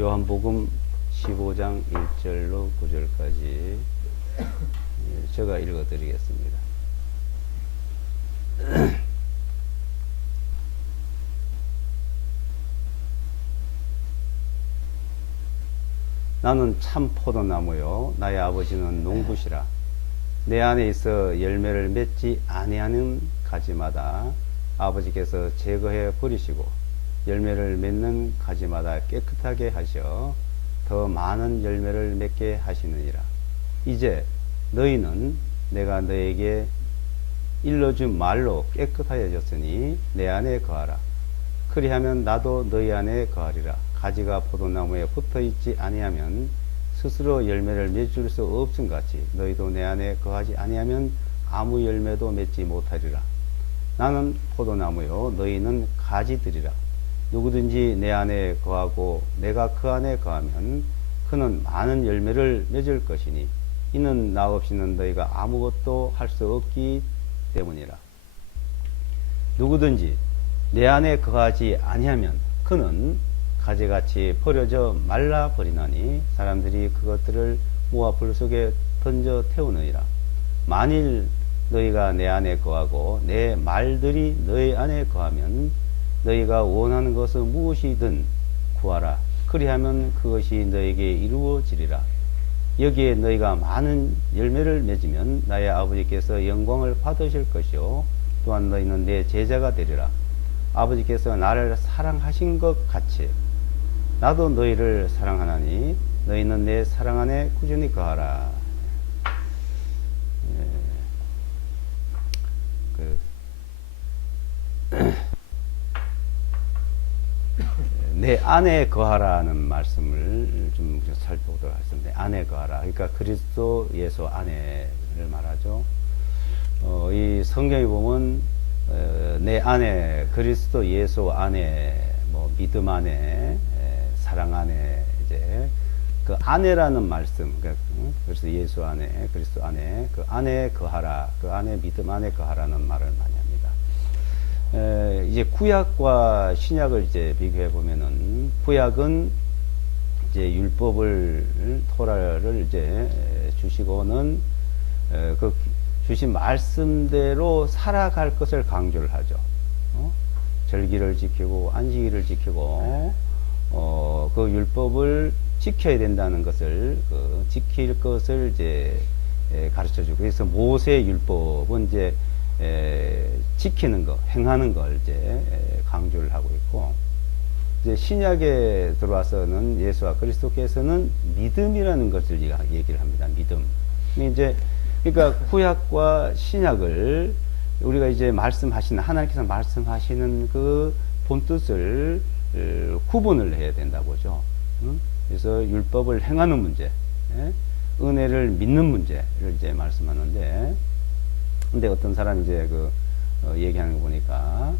요한복음 15장 1절로 9절까지 제가 읽어드리겠습니다. 나는 참 포도나무요 나의 아버지는 농부시라. 내 안에 있어 열매를 맺지 아니하는 가지마다 아버지께서 제거해 버리시고 열매를 맺는 가지마다 깨끗하게 하셔 더 많은 열매를 맺게 하시느니라. 이제 너희는 내가 너에게 일러준 말로 깨끗하여졌으니 내 안에 거하라. 그리하면 나도 너희 안에 거하리라. 가지가 포도나무에 붙어있지 아니하면 스스로 열매를 맺을 수 없음같이 너희도 내 안에 거하지 아니하면 아무 열매도 맺지 못하리라. 나는 포도나무요 너희는 가지들이라. 누구든지 내 안에 거하고 내가 그 안에 거하면 그는 많은 열매를 맺을 것이니 이는 나 없이는 너희가 아무것도 할 수 없기 때문이라. 누구든지 내 안에 거하지 아니하면 그는 가지같이 버려져 말라버리나니 사람들이 그것들을 모아 불 속에 던져 태우느니라. 만일 너희가 내 안에 거하고 내 말들이 너희 안에 거하면 너희가 원하는 것은 무엇이든 구하라. 그리하면 그것이 너에게 이루어지리라. 여기에 너희가 많은 열매를 맺으면 나의 아버지께서 영광을 받으실 것이요 또한 너희는 내 제자가 되리라. 아버지께서 나를 사랑하신 것 같이 나도 너희를 사랑하나니 너희는 내 사랑 안에 꾸준히 거하라. 내 안에 거하라는 말씀을 좀 살펴보도록 하겠습니다. 내 안에 거하라. 그러니까 그리스도 예수 안에를 말하죠. 이 성경에 보면 내 안에 그리스도 예수 안에 뭐 믿음 안에 사랑 안에 이제 그 안에라는 말씀 그래서 예수 안에 그리스도 안에 그 안에 거하라 그 안에 믿음 안에 거하라는 말을 많이 합니다. 이제 구약과 신약을 이제 비교해 보면은 구약은 이제 율법을 토라를 이제 주시고는 그 주신 말씀대로 살아갈 것을 강조를 하죠. 절기를 지키고 안식일을 지키고 그 율법을 지켜야 된다는 것을 지킬 것을 이제 가르쳐 주고 그래서 모세 율법은 이제 지키는 거, 행하는 걸 이제 강조를 하고 있고 이제 신약에 들어와서는 예수와 그리스도께서는 믿음이라는 것을 얘기를 합니다. 믿음. 이제 그러니까 구약과 신약을 우리가 이제 하나님께서 말씀하시는 그 본뜻을 구분을 해야 된다고 보죠. 그래서 율법을 행하는 문제, 은혜를 믿는 문제를 이제 말씀하는데, 근데 어떤 사람이 이제 얘기하는 거 보니까,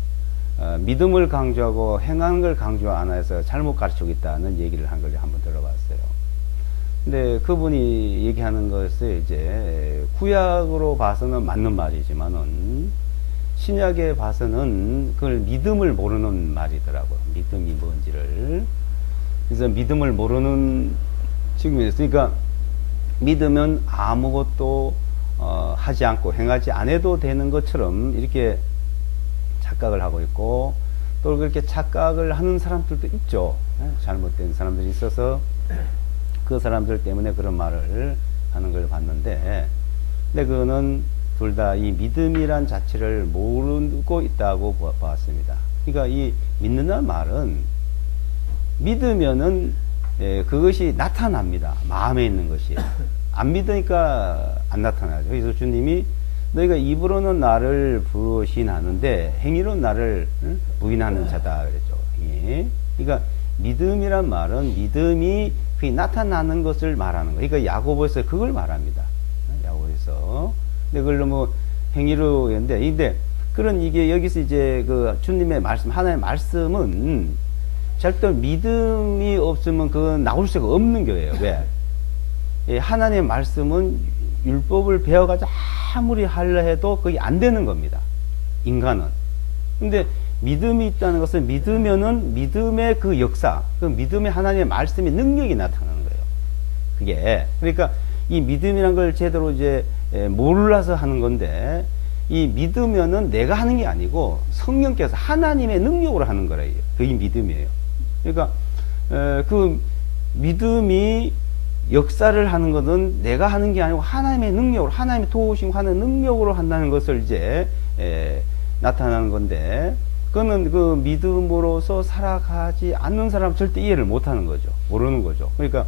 믿음을 강조하고 행하는 걸 강조 안 해서 잘못 가르치고 있다는 얘기를 한 걸 한번 들어봤어요. 근데 그분이 얘기하는 것을 이제 구약으로 봐서는 맞는 말이지만은 신약에 봐서는 그걸 믿음을 모르는 말이더라고요. 믿음이 뭔지를. 그래서 믿음을 모르는 측면에서 그러니까 믿으면 아무것도 하지 않고 행하지 않아도 되는 것처럼 이렇게 착각을 하고 있고 또 그렇게 착각을 하는 사람들도 있죠. 잘못된 사람들이 있어서 그 사람들 때문에 그런 말을 하는 걸 봤는데 근데 그거는 둘 다 이 믿음이란 자체를 모르고 있다고 보았습니다. 그러니까 이 믿는다는 말은 믿으면은 그것이 나타납니다. 마음에 있는 것이. 안 믿으니까 안 나타나죠. 그래서 주님이 너희가 입으로는 나를 부르시나는데 행위로는 나를 부인하는 자다 그랬죠. 예. 그러니까 믿음이란 말은 믿음이 그게 나타나는 것을 말하는 거예요. 그러니까 야고보에서 그걸 말합니다. 야고보에서. 근데 그걸 너무 행위로 했는데, 근데 그런 이게 여기서 이제 그 주님의 말씀, 하나님의 말씀은 절대 믿음이 없으면 그건 나올 수가 없는 거예요. 왜? 예, 하나님의 말씀은 율법을 배워가지고 아무리 하려 해도 그게 안 되는 겁니다. 인간은. 근데 믿음이 있다는 것은 믿으면은 믿음의 그 역사, 그 믿음의 하나님의 말씀의 능력이 나타나는 거예요. 그게. 그러니까 이 믿음이란 걸 제대로 이제 몰라서 하는 건데, 이 믿으면은 내가 하는 게 아니고 성령께서 하나님의 능력으로 하는 거래요. 그게 믿음이에요. 그러니까 그 믿음이 역사를 하는 것은 내가 하는 게 아니고 하나님의 능력으로, 하나님의 도우심 하는 능력으로 한다는 것을 이제 나타나는 건데, 그거는 그 믿음으로서 살아가지 않는 사람은 절대 이해를 못하는 거죠. 모르는 거죠. 그러니까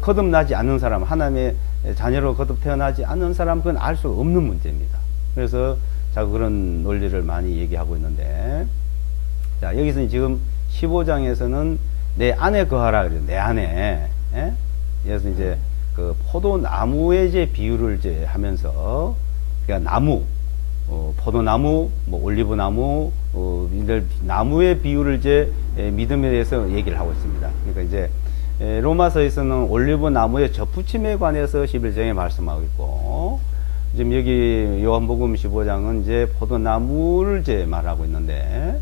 거듭나지 않는 사람, 하나님의 자녀로 거듭 태어나지 않는 사람은 그건 알 수 없는 문제입니다. 그래서 자꾸 그런 논리를 많이 얘기하고 있는데, 자, 여기서 지금 15장에서는 내 안에 거하라 그래요. 내 안에. 예? 그래서 이제 그 포도나무의 이제 비유를 이제 하면서, 그러니까 나무, 포도나무, 뭐 올리브나무, 나무의 비유를 이제 믿음에 대해서 얘기를 하고 있습니다. 그러니까 이제 로마서에서는 올리브나무의 접붙임에 관해서 11장에 말씀하고 있고, 지금 여기 요한복음 15장은 이제 포도나무를 이제 말하고 있는데,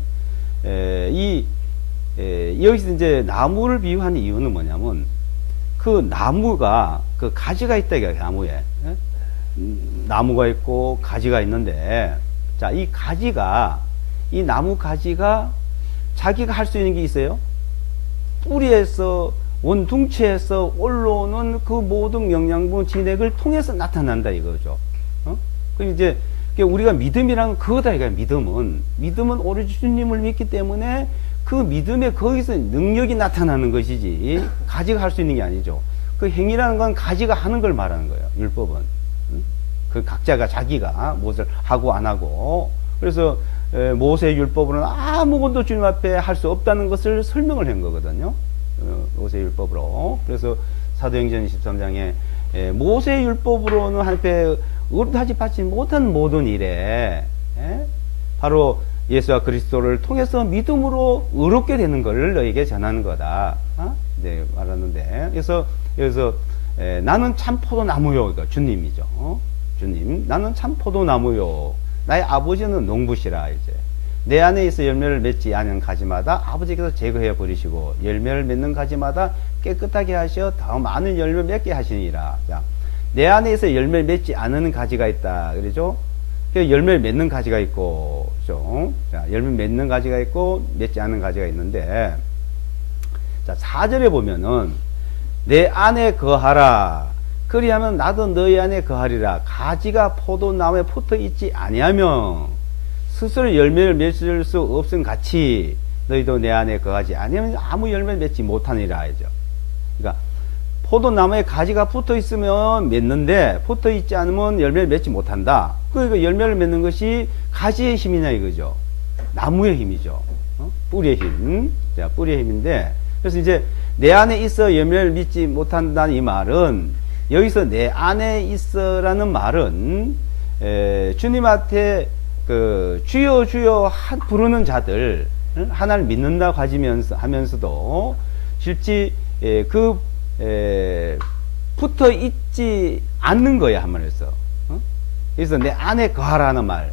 여기서 이제 나무를 비유한 이유는 뭐냐면, 그 나무가 그 가지가 있다 이거야. 나무에 나무가 있고 가지가 있는데, 자, 이 가지가, 이 나무 가지가 자기가 할 수 있는 게 있어요. 뿌리에서 원둥치에서 올라오는 그 모든 영양분 진액을 통해서 나타난다 이거죠. 그 이제 우리가 믿음이란 그거다 이거야. 믿음은 오로지 주님을 믿기 때문에 그 믿음에 거기서 능력이 나타나는 것이지 가지가 할 수 있는 게 아니죠. 그 행위라는 건 가지가 하는 걸 말하는 거예요. 율법은. 그 각자가 자기가 무엇을 하고 안 하고. 그래서 모세 율법으로는 아무것도 주님 앞에 할 수 없다는 것을 설명을 한 거거든요. 모세 율법으로. 그래서 사도행전 23장에 모세 율법으로는 하나님께 의롭다하지 받지 못한 모든 일에 바로 예수와 그리스도를 통해서 믿음으로 의롭게 되는 것을 너에게 전하는 거다. 네, 말하는데, 그래서 여기서 나는 참 포도나무요. 그러니까 주님이죠. 주님, 나는 참 포도나무요. 나의 아버지는 농부시라. 이제 내 안에 있어 열매를 맺지 않은 가지마다 아버지께서 제거해 버리시고 열매를 맺는 가지마다 깨끗하게 하셔 더 많은 열매 맺게 하시니라. 자, 내 안에 있어 열매를 맺지 않은 가지가 있다. 그러죠? 열매를 맺는 가지가 있고, 그죠? 자, 열매 맺는 가지가 있고, 맺지 않는 가지가 있는데, 자, 4절에 보면은, 내 안에 거하라. 그리하면 나도 너희 안에 거하리라. 가지가 포도나무에 붙어 있지 아니하면, 스스로 열매를 맺을 수 없음 같이, 너희도 내 안에 거하지 아니하면 아무 열매를 맺지 못하니라. 이죠. 그러니까, 포도나무에 가지가 붙어 있으면 맺는데 붙어 있지 않으면 열매를 맺지 못한다. 그러니까 열매를 맺는 것이 가지의 힘이냐 이거죠. 나무의 힘이죠. 뿌리의 힘. 자, 뿌리의 힘인데, 그래서 이제 내 안에 있어 열매를 맺지 못한다는 이 말은, 여기서 내 안에 있어라는 말은 주님한테 그 주여 주여 부르는 자들, 하나를 믿는다고 하면서도 실제 붙어 있지 않는 거야, 한 말에서. 그래서 내 안에 거하라는 말,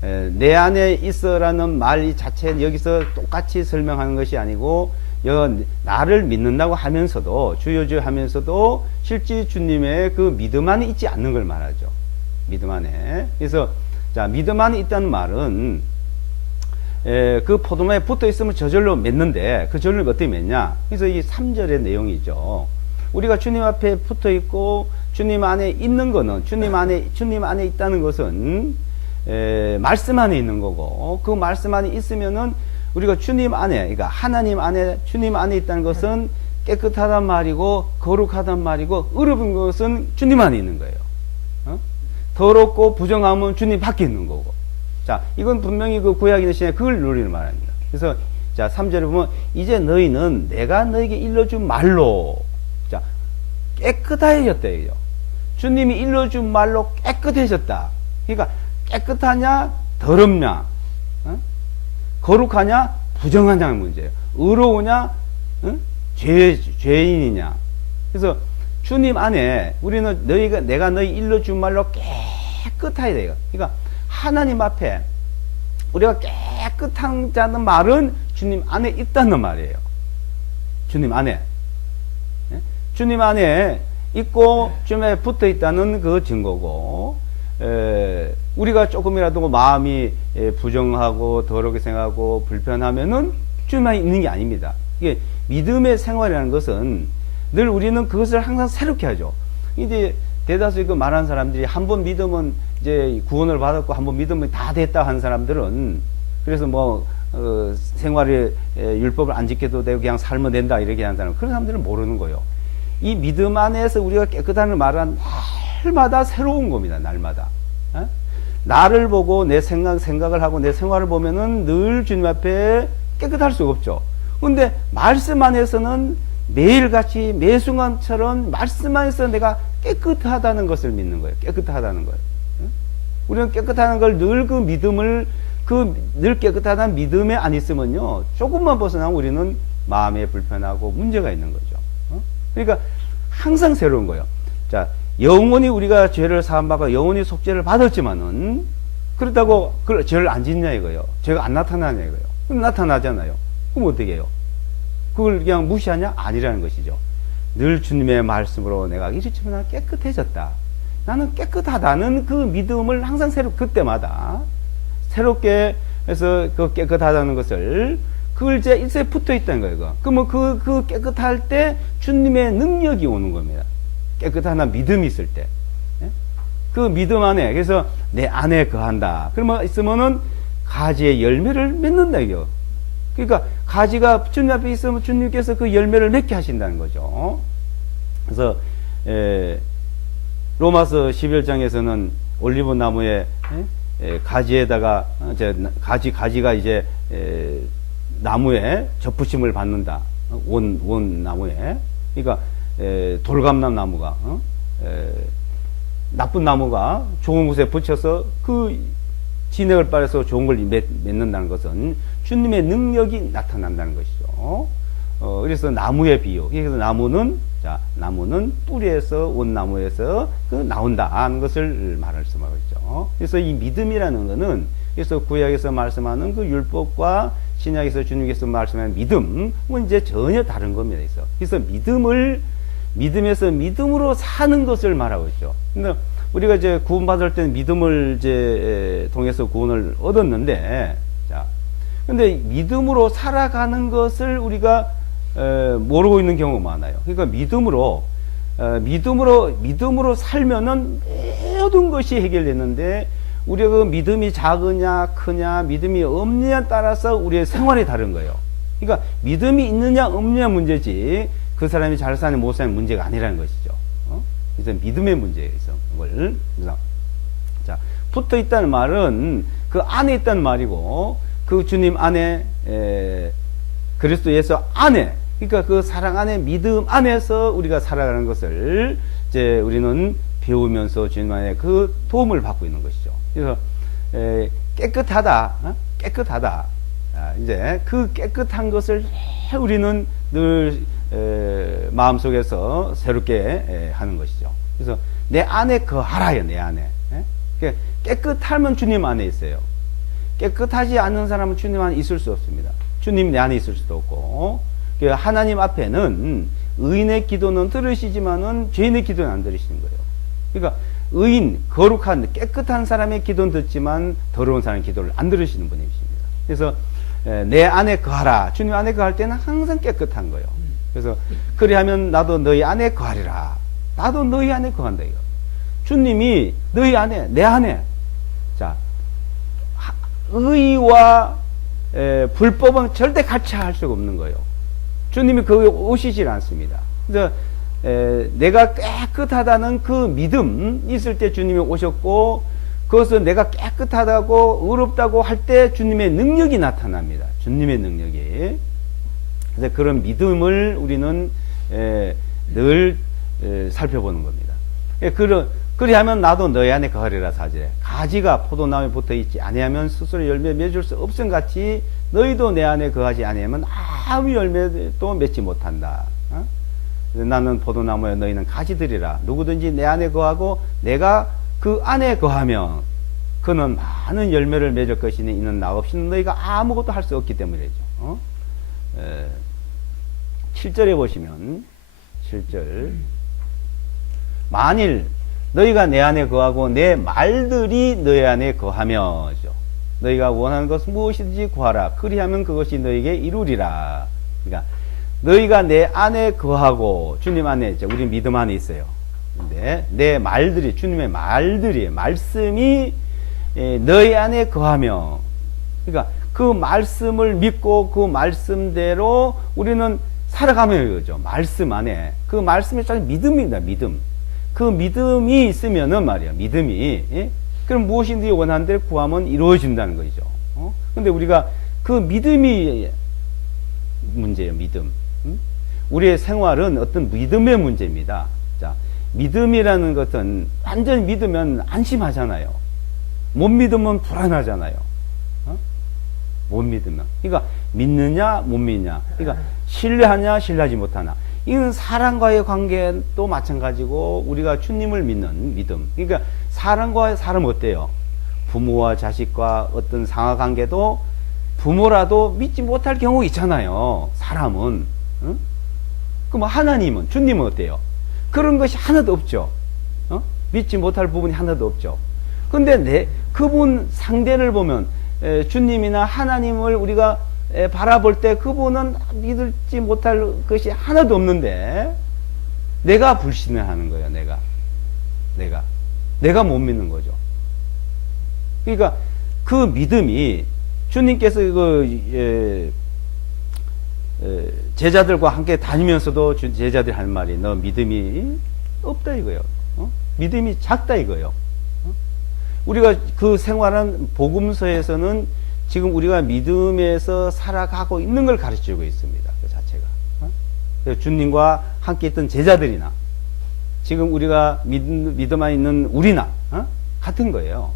내 안에 있어라는 말 자체 여기서 똑같이 설명하는 것이 아니고, 나를 믿는다고 하면서도, 주여 주여 하면서도 실제 주님의 그 믿음 안에 있지 않는 걸 말하죠. 믿음 안에. 그래서, 자, 믿음 안에 있다는 말은, 그 포도나무에 붙어 있으면 저절로 맺는데, 그 저절로 어떻게 맺냐? 그래서 이 3절의 내용이죠. 우리가 주님 앞에 붙어 있고, 주님 안에 있는 거는, 주님 안에 있다는 것은, 말씀 안에 있는 거고, 그 말씀 안에 있으면은, 우리가 주님 안에, 그러니까 하나님 안에, 주님 안에 있다는 것은 깨끗하단 말이고, 거룩하단 말이고, 의롭은 것은 주님 안에 있는 거예요. 더럽고 부정함은 주님 밖에 있는 거고. 자, 이건 분명히 그 구약의 시에 그걸 누리는 말입니다. 그래서, 자, 3절에 보면, 이제 너희는 내가 너에게 일러준 말로, 자, 깨끗해졌다, 이죠. 주님이 일러준 말로 깨끗해졌다. 그러니까, 깨끗하냐, 더럽냐, 거룩하냐, 부정하냐는 문제예요. 의로우냐, 죄인이냐. 그래서, 주님 안에, 우리는 내가 너희 일러준 말로 깨끗하야 돼요. 그러니까, 하나님 앞에 우리가 깨끗하다는 말은 주님 안에 있다는 말이에요. 주님 안에. 주님 안에 있고 주님에 붙어 있다는 그 증거고, 우리가 조금이라도 마음이 부정하고 더럽게 생각하고 불편하면은 주님 안에 있는 게 아닙니다. 이게 믿음의 생활이라는 것은 늘 우리는 그것을 항상 새롭게 하죠. 이제 대다수 그 말하는 사람들이 한 번 믿으면 이제 구원을 받았고 한 번 믿으면 다 됐다 하는 사람들은, 그래서 뭐 생활에 율법을 안 지켜도 되고 그냥 살면 된다 이렇게 하는 사람, 그런 사람들은 모르는 거예요. 이 믿음 안에서 우리가 깨끗하는 말은 날마다 새로운 겁니다. 날마다. 나를 보고 내 생각을 하고 내 생활을 보면은 늘 주님 앞에 깨끗할 수가 없죠. 근데 말씀 안에서는 매일같이 매 순간처럼 말씀 안에서 내가 깨끗하다는 것을 믿는 거예요. 깨끗하다는 거예요. 우리는 깨끗하다는 걸 늘 그 믿음을, 늘 깨끗하다는 믿음에 안 있으면요, 조금만 벗어나면 우리는 마음에 불편하고 문제가 있는 거죠. 그러니까 항상 새로운 거예요. 자, 영원히 우리가 죄를 사함받고 영원히 속죄를 받았지만은, 그렇다고 그 죄를 안 짓냐 이거예요. 죄가 안 나타나냐 이거예요. 그럼 나타나잖아요. 그럼 어떻게 해요? 그걸 그냥 무시하냐? 아니라는 것이죠. 늘 주님의 말씀으로 내가 이렇지만 나는 깨끗해졌다, 나는 깨끗하다는 그 믿음을 항상 그때마다 새롭게 해서 그 깨끗하다는 것을, 그걸 이제 일세에 붙어 있다는 거예요. 그러면 그 깨끗할 때 주님의 능력이 오는 겁니다. 깨끗한 믿음이 있을 때. 그 믿음 안에, 그래서 내 안에 거한다. 그러면 있으면은 가지의 열매를 맺는다, 이거. 그러니까 가지가 주님 앞에 있으면 주님께서 그 열매를 맺게 하신다는 거죠. 그래서 로마서 11장에서는 올리브 나무에 가지에다가 가지가 이제 나무에 접붙임을 받는다. 원 나무에. 그러니까 돌감람 나무가 나쁜 나무가 좋은 곳에 붙여서 그 진액을 빨아서 좋은 걸 맺는다는 것은 주님의 능력이 나타난다는 것이죠. 그래서 나무의 비유. 그래서 나무는 뿌리에서, 온나무에서 나온다 하는 것을 말씀하고 있죠. 그래서 이 믿음이라는 것은, 그래서 구약에서 말씀하는 그 율법과 신약에서 주님께서 말씀하는 믿음은 이제 전혀 다른 겁니다. 그래서 믿음에서 믿음으로 사는 것을 말하고 있죠. 근데 우리가 이제 구원받을 때는 믿음을 이제 통해서 구원을 얻었는데, 자, 근데 믿음으로 살아가는 것을 우리가 모르고 있는 경우가 많아요. 그러니까 믿음으로 살면은 모든 것이 해결되는데, 우리가 그 믿음이 작으냐 크냐 믿음이 없느냐에 따라서 우리의 생활이 다른 거예요. 그러니까 믿음이 있느냐 없느냐 문제지 그 사람이 잘 사는 못 사는 문제가 아니라는 것이죠. 그래서 믿음의 문제에서 그걸, 그래서 자, 붙어 있다는 말은 그 안에 있다는 말이고, 그 주님 안에, 그리스도 예수 안에, 그러니까 그 사랑 안에, 믿음 안에서 우리가 살아가는 것을 이제 우리는 배우면서 주님 안에 그 도움을 받고 있는 것이죠. 그래서 깨끗하다. 이제 그 깨끗한 것을 우리는 늘 마음속에서 새롭게 하는 것이죠. 그래서 내 안에 거하라요. 내 안에. 깨끗하면 주님 안에 있어요. 깨끗하지 않은 사람은 주님 안에 있을 수 없습니다. 주님 내 안에 있을 수도 없고, 하나님 앞에는 의인의 기도는 들으시지만은 죄인의 기도는 안 들으시는 거예요. 그러니까 의인, 거룩한, 깨끗한 사람의 기도는 듣지만 더러운 사람의 기도를 안 들으시는 분이십니다. 그래서 내 안에 거하라. 주님 안에 거할 때는 항상 깨끗한 거예요. 그래서 그리하면 나도 너희 안에 거하리라. 나도 너희 안에 거한다 이거. 주님이 너희 안에, 내 안에. 자, 의와 불법은 절대 같이 할 수가 없는 거예요. 주님이 거기 오시질 않습니다. 그래서 내가 깨끗하다는 그 믿음 있을 때 주님이 오셨고, 그것은 내가 깨끗하다고 의롭다고 할 때 주님의 능력이 나타납니다. 주님의 능력이. 그래서 그런 믿음을 우리는 늘 살펴보는 겁니다. 그리하면 나도 너희 안에 거하리라. 4절에 가지가 포도나무에 붙어있지 아니하면 스스로 열매 맺을 수 없음 같이 너희도 내 안에 거하지 아니하면 아무 열매도 맺지 못한다. 나는 포도나무에 너희는 가지들이라. 누구든지 내 안에 거하고 내가 그 안에 거하면 그는 많은 열매를 맺을 것이니 이는 나 없이는 너희가 아무것도 할 수 없기 때문이죠. 7절에 보시면 7절 만일 너희가 내 안에 거하고 내 말들이 너희 안에 거하며죠. 너희가 원하는 것은 무엇이든지 구하라. 그리하면 그것이 너희에게 이루리라. 그러니까 너희가 내 안에 거하고 주님 안에 있죠. 우리 믿음 안에 있어요. 근데 내 말들이 주님의 말들이 말씀이 너희 안에 거하며 그러니까 그 말씀을 믿고 그 말씀대로 우리는 살아가면 이거죠. 말씀 안에 그 말씀이 딱 믿음입니다. 믿음. 그 믿음이 있으면은 말이야. 믿음이 그럼 무엇인지 원하는 대로 구하면 이루어진다는 거죠. 근데 우리가 그 믿음이 문제예요. 믿음. 우리의 생활은 어떤 믿음의 문제입니다. 자, 믿음이라는 것은 완전히 믿으면 안심하잖아요. 못 믿으면 불안하잖아요. 못 믿으면. 그러니까 믿느냐 못 믿느냐. 그러니까 신뢰하냐 신뢰하지 못하나. 이건 사람과의 관계도 마찬가지고 우리가 주님을 믿는 믿음. 그러니까 사람과 사람 어때요? 부모와 자식과 어떤 상하관계도 부모라도 믿지 못할 경우 있잖아요. 사람은. 응? 그럼 하나님은 주님은 어때요? 그런 것이 하나도 없죠. 믿지 못할 부분이 하나도 없죠. 근데 그분 상대를 보면 주님이나 하나님을 우리가 바라볼 때 그분은 믿지 못할 것이 하나도 없는데 내가 불신을 하는 거예요. 내가 못 믿는 거죠. 그러니까 그 믿음이 주님께서 제자들과 함께 다니면서도 제자들이 하는 말이 너 믿음이 없다 이거예요. 믿음이 작다 이거예요. 우리가 그 생활한 복음서에서는 지금 우리가 믿음에서 살아가고 있는 걸 가르치고 있습니다. 그 자체가. 주님과 함께 있던 제자들이나 지금 우리가 믿음 안에 있는 우리나 같은 거예요.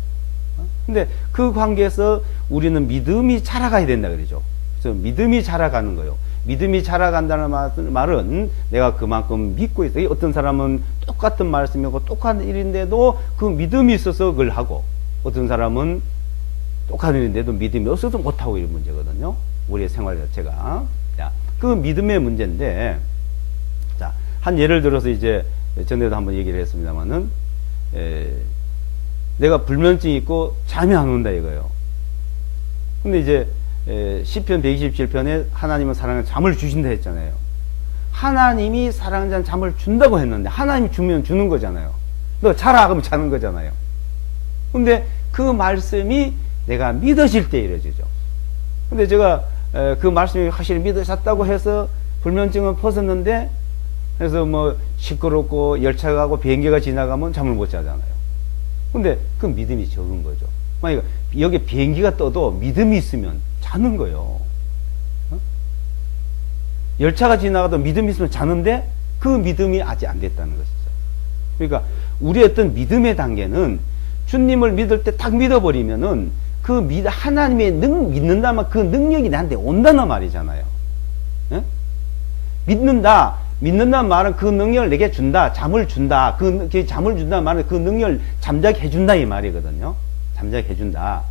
근데 그 관계에서 우리는 믿음이 자라가야 된다 그러죠. 그래서 믿음이 자라가는 거예요. 믿음이 자라간다는 말은 내가 그만큼 믿고 있어요. 어떤 사람은 똑같은 말씀이고 똑같은 일인데도 그 믿음이 있어서 그걸 하고 어떤 사람은 똑같은 일인데도 믿음이 없어서 못하고 이런 문제거든요. 우리의 생활 자체가. 자, 그 믿음의 문제인데 자, 한 예를 들어서 이제 전에도 한번 얘기를 했습니다만은 내가 불면증이 있고 잠이 안 온다 이거예요. 근데 이제 시편 127편에 하나님은 사랑하는 잠을 주신다 했잖아요. 하나님이 사랑하는 자는 잠을 준다고 했는데 하나님이 주면 주는 거잖아요. 너 자라 그러면 자는 거잖아요. 근데 그 말씀이 내가 믿어질 때 이루어지죠. 근데 제가 그 말씀이 확실히 믿어졌다고 해서 불면증은 벗었는데 그래서 뭐 시끄럽고 열차가 가고 비행기가 지나가면 잠을 못 자잖아요. 근데 그 믿음이 적은 거죠. 만약 여기 비행기가 떠도 믿음이 있으면 자는 거예요. 열차가 지나가도 믿음이 있으면 자는데 그 믿음이 아직 안 됐다는 것이죠. 그러니까 우리의 어떤 믿음의 단계는 주님을 믿을 때 딱 믿어버리면은 하나님의 믿는다면 그 능력이 나한테 온다는 말이잖아요. 예? 믿는다는 말은 그 능력을 내게 준다, 잠을 준다. 그 잠을 준다는 말은 그 능력을 잠자게 해준다 이 말이거든요. 잠자게 해준다.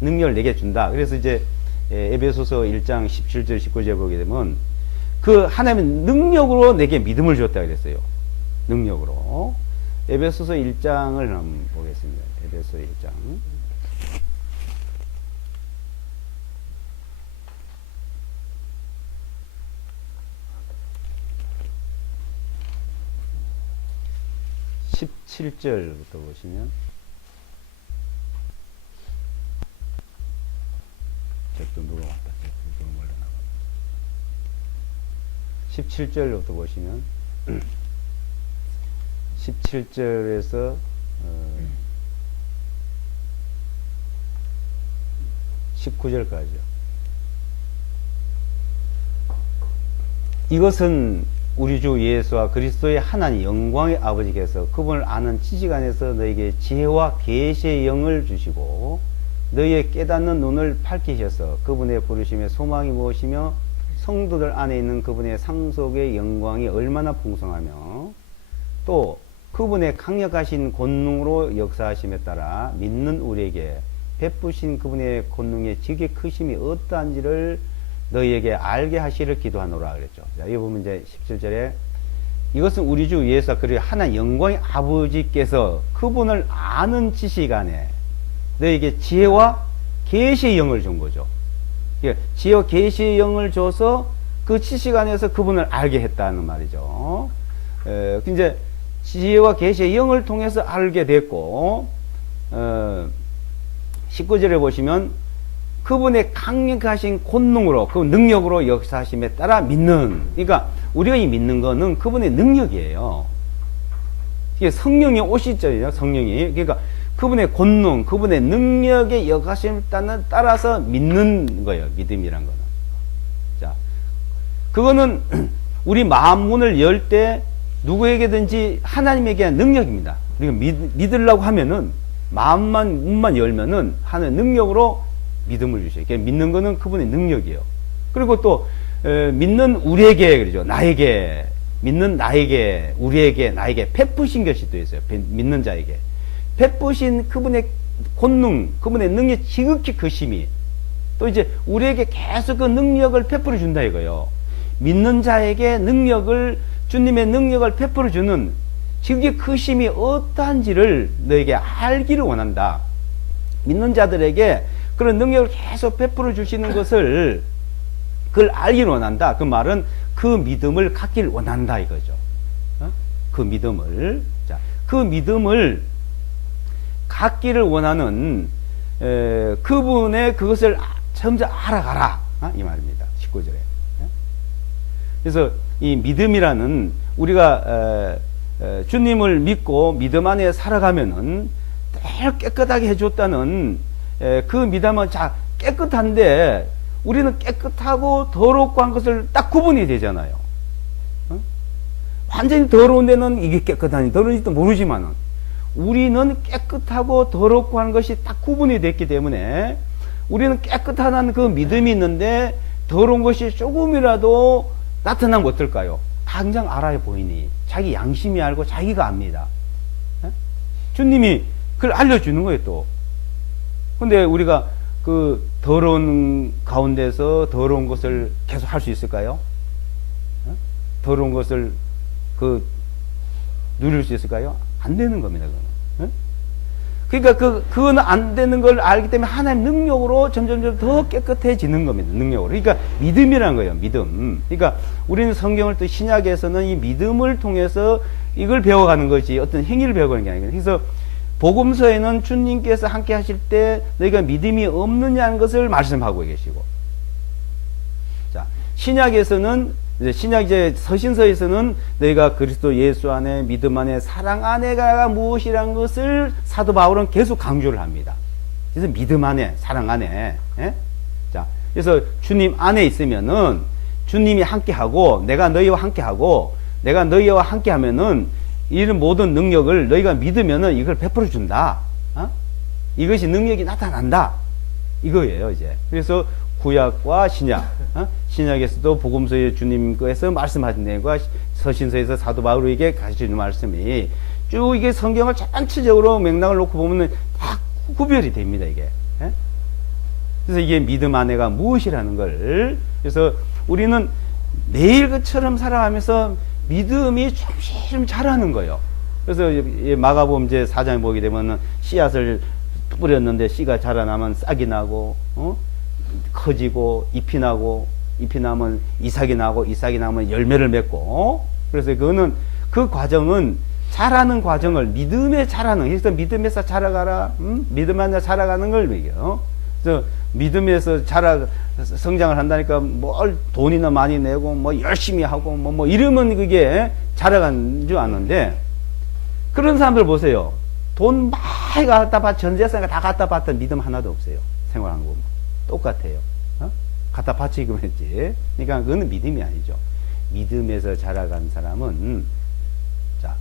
능력을 내게 준다. 그래서 이제 에베소서 1장 17절 19절 보게 되면 그 하나님의 능력으로 내게 믿음을 줬다 그랬어요. 능력으로. 에베소서 1장을 한번 보겠습니다. 에베소 1장. (17절부터) 보시면 또 누가 왔다. 너무 멀리 나가. 17절부터 보시면 17절에서 19절까지요. 이것은 우리 주 예수와 그리스도의 하나님 영광의 아버지께서 그분을 아는 지식 안에서 너에게 지혜와 계시의 영을 주시고 너희의 깨닫는 눈을 밝히셔서 그분의 부르심의 소망이 무엇이며 성도들 안에 있는 그분의 상속의 영광이 얼마나 풍성하며 또 그분의 강력하신 권능으로 역사하심에 따라 믿는 우리에게 베푸신 그분의 권능의 지극히 크심이 어떠한지를 너희에게 알게 하시를 기도하노라 그랬죠. 자, 여기 보면 이제 17절에 이것은 우리 주 예수 그리고 하나님 영광의 아버지께서 그분을 아는 지식 안에 너희에게 지혜와 계시의 영을 준 거죠. 지혜와 계시의 영을 줘서 그 지식 안에서 그분을 알게 했다는 말이죠. 이제 지혜와 계시의 영을 통해서 알게 됐고, 19절에 보시면 그분의 강력하신 권능으로, 그 능력으로 역사하심에 따라 믿는, 그러니까 우리가 이 믿는 거는 그분의 능력이에요. 이게 성령이 오시죠, 성령이. 그러니까 그분의 권능, 그분의 능력에 역사하심에 따라서 믿는 거예요, 믿음이란 거는. 자, 그거는 우리 마음 문을 열 때 누구에게든지 하나님에게 능력입니다. 우리가 믿으려고 하면은 문만 열면은 하나님 능력으로 믿음을 주셔요. 그러니까 믿는 거는 그분의 능력이에요. 그리고 또 믿는 우리에게 그러죠. 나에게 믿는 나에게 우리에게 나에게 베푸신 것이 또 있어요. 믿는 자에게 베푸신 그분의 권능, 그분의 능력 지극히 크심이 또 이제 우리에게 계속 그 능력을 베풀어 준다 이거예요. 믿는 자에게 능력을 주님의 능력을 베풀어 주는 지극히 크심이 어떠한지를 너에게 알기를 원한다. 믿는 자들에게 그런 능력을 계속 베풀어 주시는 것을 그걸 알기를 원한다. 그 말은 그 믿음을 갖기를 원한다 이거죠. 그 믿음을 그 믿음을 갖기를 원하는 그분의 그것을 점점 알아가라 이 말입니다. 19절에. 그래서 이 믿음이라는 우리가 주님을 믿고 믿음 안에 살아가면은 늘 깨끗하게 해줬다는 그 믿음은 깨끗한데 우리는 깨끗하고 더럽고 한 것을 딱 구분이 되잖아요. 완전히 더러운 데는 이게 깨끗하니 더러운지도 모르지만은 우리는 깨끗하고 더럽고 하는 것이 딱 구분이 됐기 때문에 우리는 깨끗하다는 그 믿음이 있는데 더러운 것이 조금이라도 나타나면 어떨까요? 당장 알아야 보이니 자기 양심이 알고 자기가 압니다. 주님이 그걸 알려주는 거예요 또. 근데 우리가 그 더러운 가운데서 더러운 것을 계속 할 수 있을까요? 더러운 것을 누릴 수 있을까요? 안 되는 겁니다. 그거는. 그러니까 그거는 안 되는 걸 알기 때문에 하나님 능력으로 점점 더 깨끗해지는 겁니다. 능력으로. 그러니까 믿음이라는 거예요. 믿음. 그러니까 우리는 성경을 또 신약에서는 이 믿음을 통해서 이걸 배워가는 거지 어떤 행위를 배워가는 게 아니에요. 그래서 복음서에는 주님께서 함께 하실 때 너희가 믿음이 없느냐는 것을 말씀하고 계시고, 자 신약에서는 이제 서신서에서는 너희가 그리스도 예수 안에 믿음 안에 사랑 안에가 무엇이라는 것을 사도 바울은 계속 강조를 합니다. 그래서 믿음 안에 사랑 안에 자 그래서 주님 안에 있으면은 주님이 함께하고 내가 너희와 함께하고 내가 너희와 함께하면은 이런 모든 능력을 너희가 믿으면은 이걸 베풀어 준다. 이것이 능력이 나타난다. 이거예요 이제. 그래서 구약과 신약, 신약에서도 복음서의 주님께서 말씀하신 내용과 서신서에서 사도 바울에게 가르치는 말씀이 쭉 이게 성경을 전체적으로 맥락을 놓고 보면 다 구별이 됩니다 이게. 그래서 이게 믿음 안에가 무엇이라는 걸, 그래서 우리는 매일 그처럼 살아가면서 믿음이 조금씩 자라는 거예요. 그래서 마가복음 이제 4장에 보게 되면 씨앗을 뿌렸는데 씨가 자라나면 싹이 나고, 커지고 잎이 나고, 잎이 나면 이삭이 나고, 이삭이 나면 열매를 맺고. 그래서 그거는 그 과정은 자라는 과정을 믿음에 자라는, 그래서 믿음에서 자라가라, 믿음 안에 자라가는 걸 얘기해요. 그래서 믿음에서 성장을 한다니까 뭘 돈이나 많이 내고 뭐 열심히 하고 뭐 이러면 그게 자라간 줄 아는데, 그런 사람들 보세요. 돈 많이 갖다 받, 전 재산을 다 갖다 받던 믿음 하나도 없어요. 생활하는 거 보면 똑같아요. 갖다 바치기만 했지. 그러니까 그거는 믿음이 아니죠. 믿음에서 자라간 사람은, 자,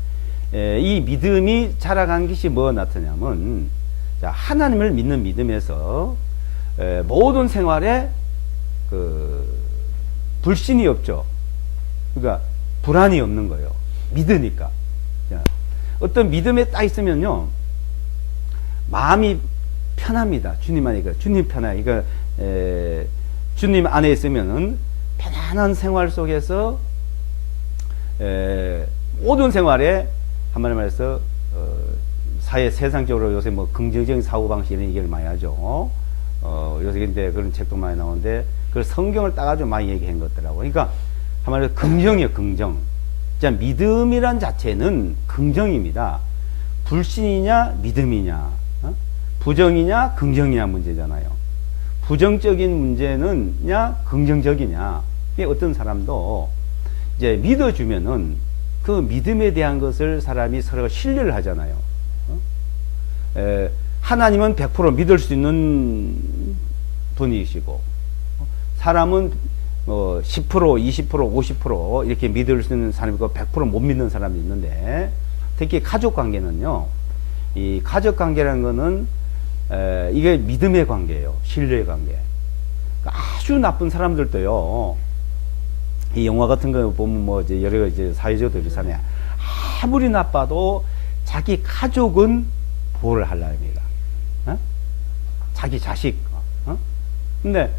이 믿음이 자라간 것이 뭐 나타냐면, 자, 하나님을 믿는 믿음에서 모든 생활에 불신이 없죠. 그러니까 불안이 없는 거예요. 믿으니까. 자, 어떤 믿음에 딱 있으면요, 마음이 편합니다. 주님 안에, 주님 편해. 그러니까, 주님 안에 있으면은 편안한 생활 속에서, 모든 생활에, 한마디로 말해서, 세상적으로 요새 뭐 긍정적인 사고방식 이런 얘기를 많이 하죠. 요새 근데 그런 책도 많이 나오는데, 그걸 성경을 따가지고 많이 얘기한 것더라고. 그러니까, 한마디로 긍정이에요, 긍정. 자, 믿음이란 자체는 긍정입니다. 불신이냐, 믿음이냐, 부정이냐, 긍정이냐 문제잖아요. 부정적인 문제는냐, 긍정적이냐. 어떤 사람도 이제 믿어주면은 그 믿음에 대한 것을 사람이 서로 신뢰를 하잖아요. 하나님은 100% 믿을 수 있는 분이시고, 사람은 10%, 20%, 50% 이렇게 믿을 수 있는 사람이고 100% 못 믿는 사람이 있는데, 특히 가족 관계는요, 이 가족 관계라는 거는 이게 믿음의 관계예요. 신뢰의 관계. 아주 나쁜 사람들도요, 이 영화 같은 거 보면 뭐 이제 여러 가지 사회적으로 비슷하네. 아무리 나빠도 자기 가족은 보호를 하려 합니다. 자기 자식. 근데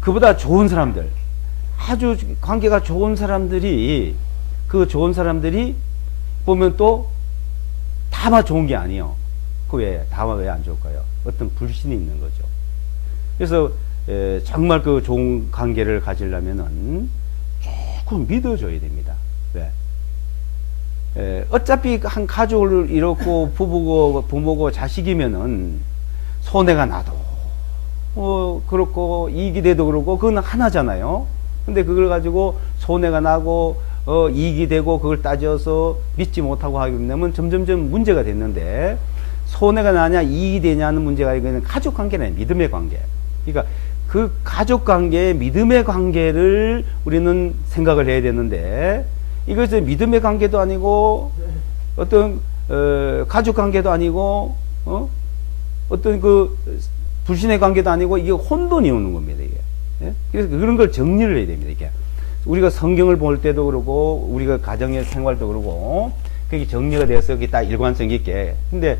그보다 좋은 사람들, 아주 관계가 좋은 사람들이, 그 좋은 사람들이 보면 또 다만 좋은 게 아니에요. 그 왜, 다만 왜 안 좋을까요? 어떤 불신이 있는 거죠. 그래서 정말 그 좋은 관계를 가지려면은 조금 믿어줘야 됩니다. 왜? 어차피 한 가족을 이뤘고 부모고 자식이면은 손해가 나도 그렇고 이익이 돼도 그렇고 그건 하나잖아요. 근데 그걸 가지고 손해가 나고 이익이 되고 그걸 따져서 믿지 못하고 하게 되면 점점점 문제가 됐는데, 손해가 나냐 이익이 되냐는 문제가 이거는 가족 관계는 믿음의 관계. 그러니까 그 가족 관계의 믿음의 관계를 우리는 생각을 해야 되는데, 이것은 믿음의 관계도 아니고 어떤 가족 관계도 아니고 어떤 그 불신의 관계도 아니고 이게 혼돈이 오는 겁니다, 이게. 예? 그래서 그런 걸 정리를 해야 됩니다, 이게. 우리가 성경을 볼 때도 그러고 우리가 가정의 생활도 그러고 그게 정리가 돼서 그게 딱 일관성 있게 근데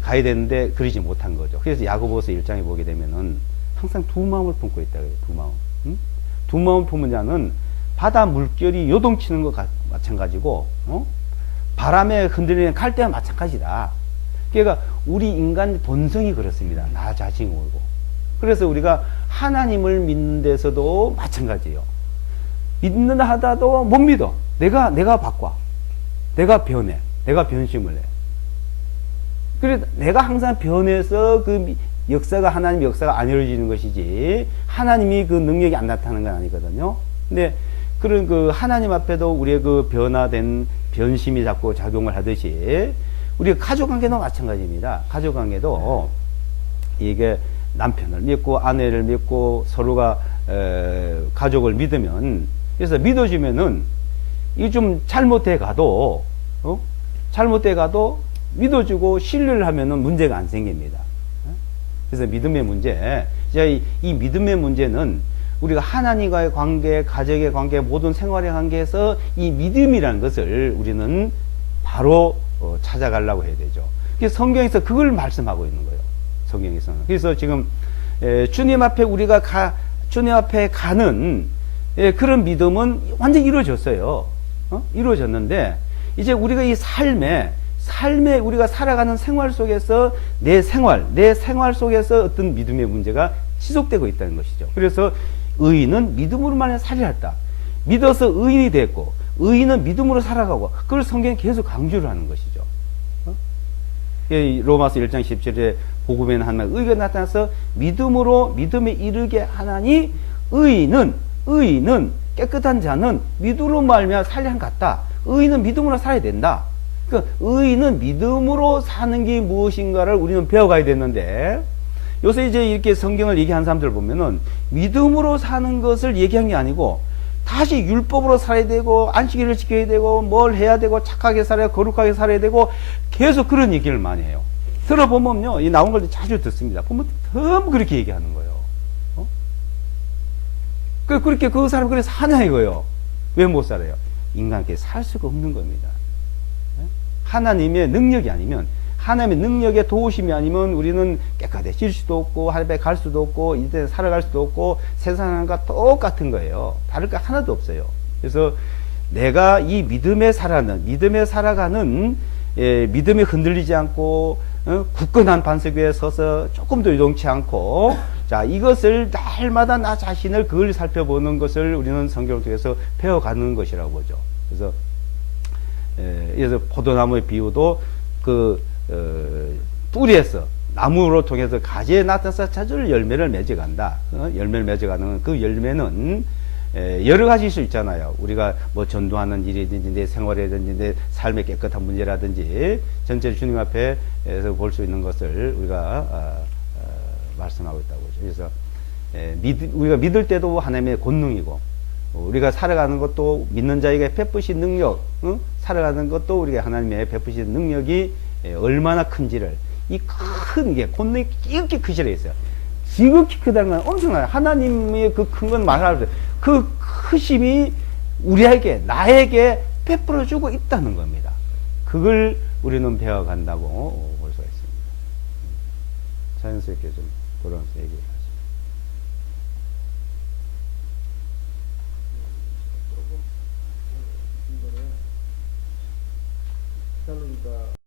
가야 되는데 그러지 못한 거죠. 그래서 야고보서 1장에 보게 되면은 항상 두 마음을 품고 있다 그래요. 두 마음. 두 마음을 품은 자는 바다 물결이 요동치는 것 마찬가지고 바람에 흔들리는 갈대와 마찬가지다. 그러니까 우리 인간 본성이 그렇습니다. 나 자신이 오고. 그래서 우리가 하나님을 믿는 데서도 마찬가지예요. 믿는다 하다도 못 믿어. 내가 바꿔. 내가 변해. 내가 변심을 해. 그래, 내가 항상 변해서 그 역사가 하나님 역사가 안 이루어지는 것이지, 하나님이 그 능력이 안 나타나는 건 아니거든요. 근데 그런 그 하나님 앞에도 우리의 그 변화된 변심이 자꾸 작용을 하듯이, 우리 가족 관계도 마찬가지입니다. 가족 관계도 이게 남편을 믿고 아내를 믿고 서로가 가족을 믿으면, 그래서 믿어주면은 이게 좀 잘못돼 가도 잘못돼 가도 믿어주고 신뢰를 하면은 문제가 안 생깁니다. 그래서 믿음의 문제, 이제 이 믿음의 문제는 우리가 하나님과의 관계, 가족의 관계, 모든 생활의 관계에서 이 믿음이라는 것을 우리는 바로 찾아가려고 해야 되죠. 그래서 성경에서 그걸 말씀하고 있는 거예요. 성경에서는. 그래서 지금 주님 앞에 우리가 주님 앞에 가는 그런 믿음은 완전히 이루어졌어요. 이루어졌는데 이제 우리가 이 삶에 우리가 살아가는 생활 속에서 내 생활 속에서 어떤 믿음의 문제가 지속되고 있다는 것이죠. 그래서 의인은 믿음으로만 살리었다. 믿어서 의인이 됐고, 의인은 믿음으로 살아가고, 그걸 성경이 계속 강조를 하는 것이죠. 로마서 1장 17절에 복음에는 하나님 의가 나타나서 믿음에 이르게 하나니, 의인은 깨끗한 자는 믿음으로 말미암아 살림 같다. 의인은 믿음으로 살아야 된다. 그러니까 의인은 믿음으로 사는 게 무엇인가를 우리는 배워가야 되는데, 요새 이제 이렇게 성경을 얘기한 사람들 보면은 믿음으로 사는 것을 얘기한 게 아니고 다시 율법으로 살아야 되고 안식일을 지켜야 되고 뭘 해야 되고 착하게 살아야 거룩하게 살아야 되고 계속 그런 얘기를 많이 해요. 들어보면요, 이 나온 걸 자주 듣습니다. 보면 너무 그렇게 얘기하는 거예요. 그렇게 그 사람이 그래 사냐 이거요. 왜 못 살아요? 인간께 살 수가 없는 겁니다. 하나님의 능력이 아니면, 하나님의 능력의 도우심이 아니면 우리는 깨끗해질 수도 없고 하나님에 갈 수도 없고 이제 살아갈 수도 없고 세상과 똑같은 거예요. 다를 거 하나도 없어요. 그래서 내가 이 믿음에 살아가는 믿음에 흔들리지 않고 굳건한 반석 위에 서서 조금도 요동치 않고, 자, 이것을 날마다 나 자신을 그걸 살펴보는 것을 우리는 성경을 통해서 배워가는 것이라고 보죠. 그래서 포도나무의 비유도 뿌리에서 나무로 통해서 가지에 나타나서 찾을 열매를 맺어간다. 열매를 맺어가는 그 열매는 여러 가지일 수 있잖아요. 우리가 뭐 전도하는 일이든지 내 생활이든지 내 삶의 깨끗한 문제라든지 전체 주님 앞에서 볼 수 있는 것을 우리가 말씀하고 있다고 보죠. 그래서 우리가 믿을 때도 하나님의 권능이고, 우리가 살아가는 것도 믿는 자에게 베푸신 능력, 살아가는 것도 우리가 하나님의 베푸신 능력이 얼마나 큰지를, 이 큰 게 권능이 이렇게 크시라 했어요. 지극히 크다는 건 엄청나요. 하나님의 그 큰 건 말할 수, 그 크심이 우리에게, 나에게 베풀어주고 있다는 겁니다. 그걸 우리는 배워간다고 볼 수가 있습니다. 자연스럽게 좀 돌아오면서 얘기해요.